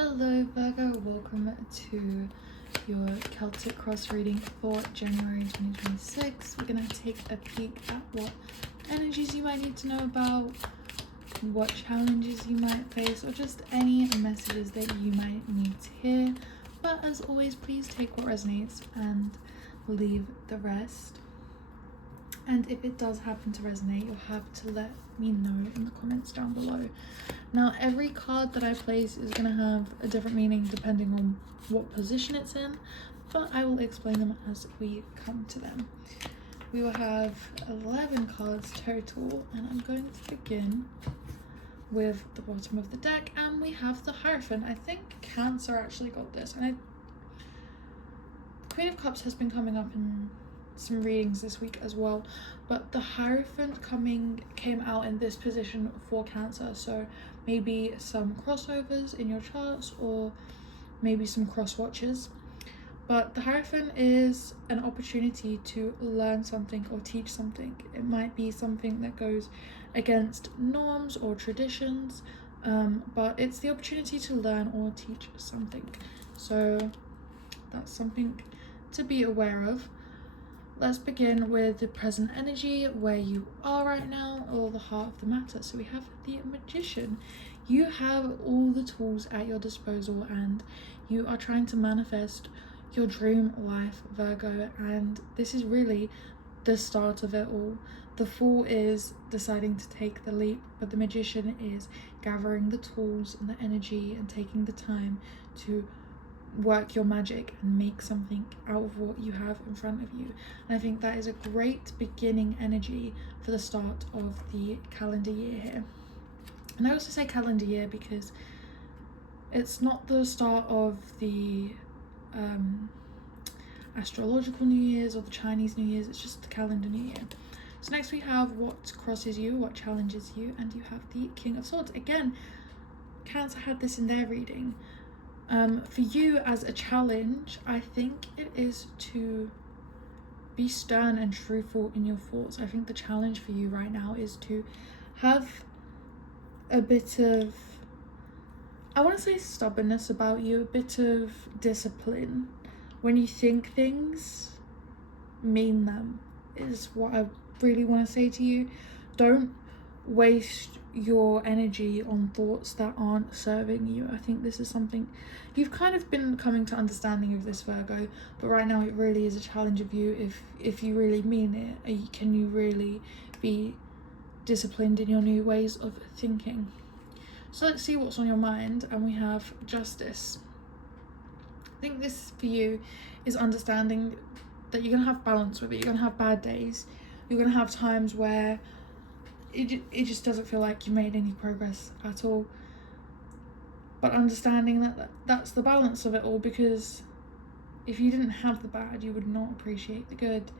Hello Virgo, welcome to your Celtic cross reading for January 2026. We're going to take a peek at what energies you might need to know about, what challenges you might face, or just any messages that you might need to hear. But as always, please take what resonates and leave the rest. And if it does happen to resonate, you'll have to let me know in the comments down below. Now, every card that I place is going to have a different meaning depending on what position it's in, but I will explain them as we come to them. We will have 11 cards total, and I'm going to begin with the bottom of the deck, and we have the Hierophant. I think Cancer actually got this, and Queen of Cups has been coming up in some readings this week as well, but the Hierophant came out in this position for Cancer, so maybe some crossovers in your charts or maybe some cross watches. But the Hierophant is an opportunity to learn something or teach something. It might be something that goes against norms or traditions, but it's the opportunity to learn or teach something, so that's something to be aware of. Let's begin with the present energy, where you are right now, or the heart of the matter. So we have the Magician. You have all the tools at your disposal and you are trying to manifest your dream life, Virgo, and this is really the start of it all. The Fool is deciding to take the leap, but the Magician is gathering the tools and the energy and taking the time to work your magic and make something out of what you have in front of you. And I think that is a great beginning energy for the start of the calendar year here. And I also say calendar year because it's not the start of the astrological New Year's or the Chinese New Year's, it's just the calendar New Year. So next we have what crosses you, what challenges you, and you have the King of Swords. Again, Cancer had this in their reading. For you as a challenge, I think it is to be stern and truthful in your thoughts. I think the challenge for you right now is to have a bit of, I want to say stubbornness about you, a bit of discipline. When you think things, mean them, is what I really want to say to you. Don't waste your energy on thoughts that aren't serving you. I think this is something you've kind of been coming to understanding of this, Virgo, but right now it really is a challenge of you. If you really mean it, can you really be disciplined in your new ways of thinking? So let's see what's on your mind, and we have Justice. I think this for you is understanding that you're gonna have balance with it. You're gonna have bad days, you're gonna have times where it just doesn't feel like you made any progress at all, but understanding that that's the balance of it all, because if you didn't have the bad, you would not appreciate the good.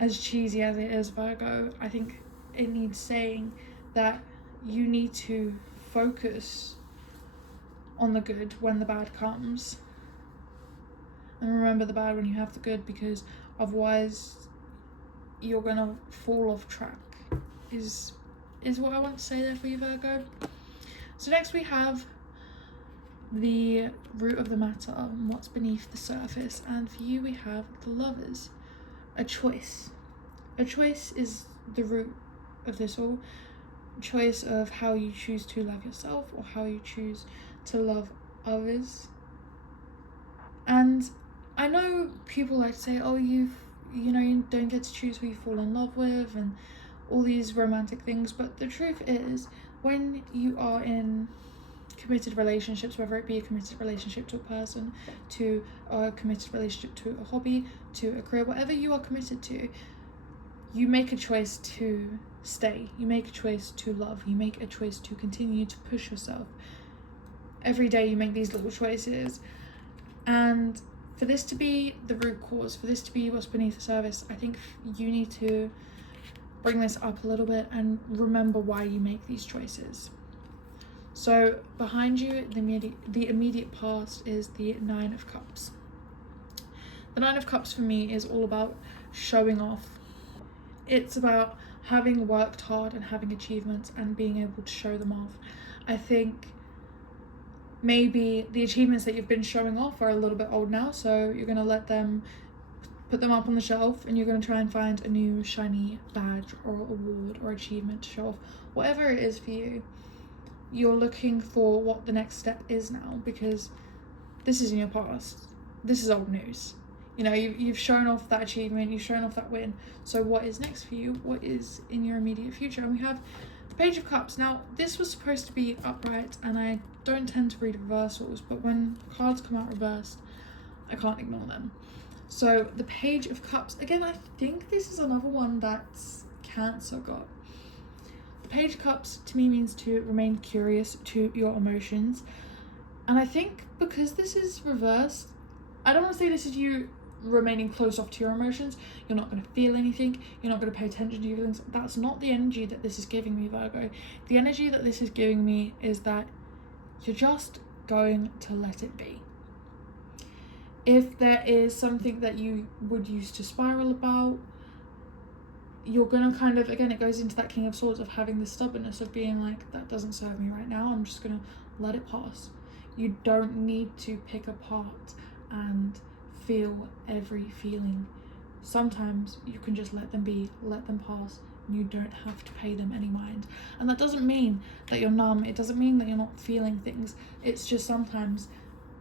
As cheesy as it is, Virgo, I think it needs saying that you need to focus on the good when the bad comes, and remember the bad when you have the good, because otherwise you're gonna fall off track, is what I want to say there for you, Virgo. So next we have the root of the matter, what's beneath the surface, and for you we have the Lovers. A choice is the root of this all. Choice of how you choose to love yourself or how you choose to love others. And I know people like to say, oh, you don't get to choose who you fall in love with and all these romantic things, but the truth is, when you are in committed relationships, whether it be a committed relationship to a person, to a committed relationship to a hobby, to a career, whatever you are committed to, you make a choice to stay, you make a choice to love, you make a choice to continue to push yourself. Every day you make these little choices, and for this to be the root cause, for this to be what's beneath the surface, I think you need to bring this up a little bit and remember why you make these choices. So behind you, the immediate past is the Nine of Cups. The Nine of Cups for me is all about showing off. It's about having worked hard and having achievements and being able to show them off. I think maybe the achievements that you've been showing off are a little bit old now, so you're going to let them, put them up on the shelf, and you're going to try and find a new shiny badge or award or achievement to show off. Whatever it is for you, you're looking for what the next step is now, because this is in your past. This is old news. You know, you've shown off that achievement, you've shown off that win. So what is next for you? What is in your immediate future? And we have the Page of Cups. Now, this was supposed to be upright, and I don't tend to read reversals, but when cards come out reversed, I can't ignore them. So the Page of Cups, again, I think this is another one that's Cancer got. The Page of Cups to me means to remain curious to your emotions. And I think because this is reversed, I don't want to say this is you remaining closed off to your emotions. You're not going to feel anything. You're not going to pay attention to your feelings. That's not the energy that this is giving me, Virgo. The energy that this is giving me is that you're just going to let it be. If there is something that you would use to spiral about, you're going to kind of, again, it goes into that King of Swords of having the stubbornness of being like, that doesn't serve me right now. I'm just going to let it pass. You don't need to pick apart and feel every feeling. Sometimes you can just let them be, let them pass, and you don't have to pay them any mind. And that doesn't mean that you're numb. It doesn't mean that you're not feeling things. It's just sometimes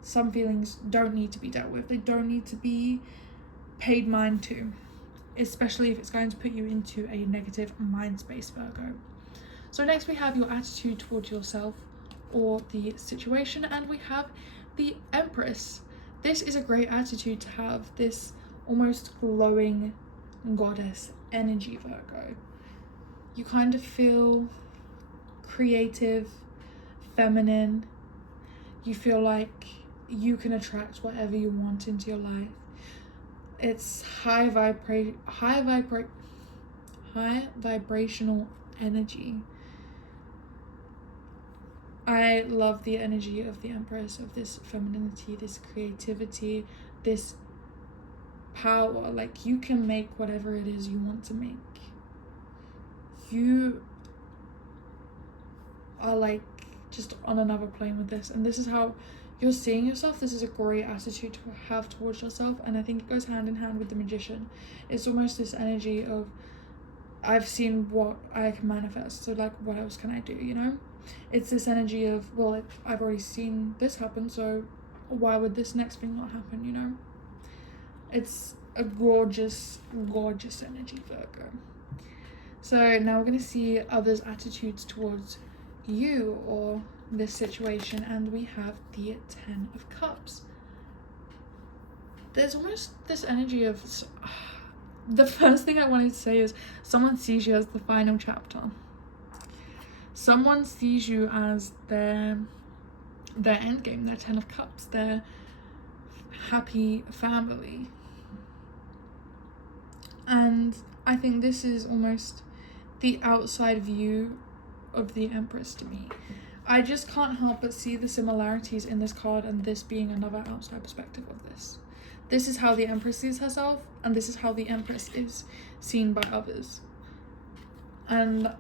some feelings don't need to be dealt with. They don't need to be paid mind to, especially if it's going to put you into a negative mind space, Virgo. So next we have your attitude towards yourself or the situation, and we have the Empress. This is a great attitude to have, this almost glowing goddess energy, Virgo. You kind of feel creative, feminine. You feel like you can attract whatever you want into your life. It's high vibrational energy. I love the energy of the Empress, of this femininity, this creativity, this power. Like, you can make whatever it is you want to make. You are like just on another plane with this, and this is how you're seeing yourself. This is a great attitude to have towards yourself, and I think it goes hand in hand with the Magician. It's almost this energy of, I've seen what I can manifest, so like, what else can I do, you know? It's this energy of, well, I've already seen this happen, so why would this next thing not happen, you know? It's a gorgeous, gorgeous energy, Virgo. So now we're going to see others' attitudes towards you or this situation, and we have the Ten of Cups. There's almost this energy of, the first thing I wanted to say is, someone sees you as the final chapter. Someone sees you as their endgame, their Ten of Cups, their happy family. And I think this is almost the outside view of the Empress to me. I just can't help but see the similarities in this card, and this being another outside perspective of this. This is how the Empress sees herself, and this is how the Empress is seen by others. And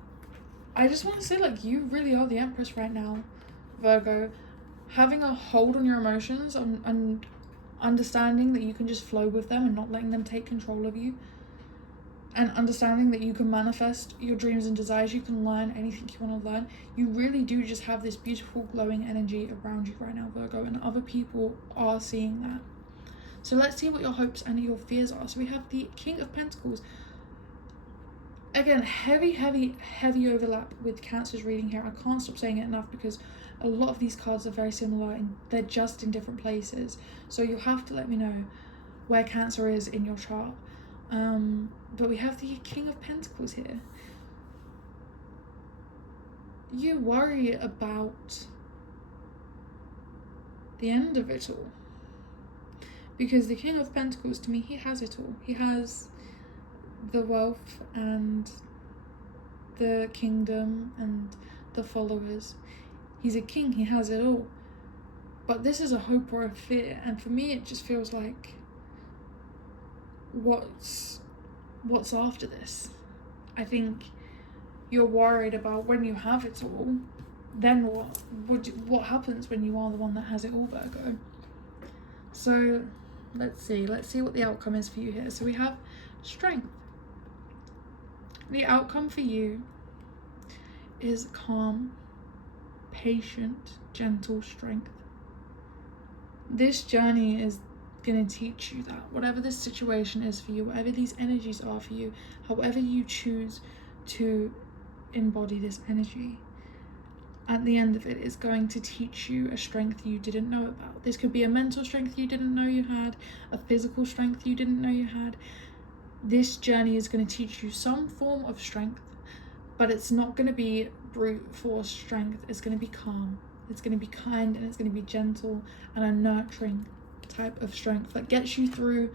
I just want to say, like, you really are the Empress right now, Virgo. Having a hold on your emotions and understanding that you can just flow with them and not letting them take control of you. And understanding that you can manifest your dreams and desires, you can learn anything you want to learn. You really do just have this beautiful glowing energy around you right now, Virgo, and other people are seeing that. So let's see what your hopes and your fears are. So we have the King of Pentacles. Again, heavy overlap with Cancer's reading here. I can't stop saying it enough because a lot of these cards are very similar and they're just in different places. So you'll have to let me know where Cancer is in your chart. But we have the King of Pentacles here. You worry about the end of it all. Because the King of Pentacles, to me, he has it all. He has the wealth and the kingdom and the followers. He's a king, he has it all. But this is a hope or a fear, and for me it just feels like, what's after this? I think you're worried about when you have it all, then what happens when you are the one that has it all, Virgo? So let's see what the outcome is for you here. So we have strength. The outcome for you is calm, patient, gentle strength. This journey is going to teach you that whatever this situation is for you, whatever these energies are for you, however you choose to embody this energy, at the end of it is going to teach you a strength you didn't know about. This could be a mental strength you didn't know you had, a physical strength you didn't know you had. This journey is going to teach you some form of strength, but it's not going to be brute force strength. It's going to be calm, it's going to be kind, and it's going to be gentle and a nurturing type of strength that gets you through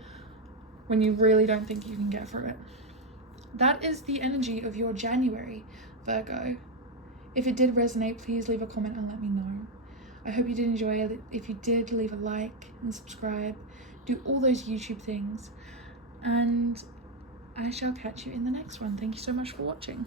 when you really don't think you can get through it. That is the energy of your January, Virgo. If it did resonate, please leave a comment and let me know. I hope you did enjoy it. If you did, leave a like and subscribe. Do all those YouTube things. And I shall catch you in the next one. Thank you so much for watching.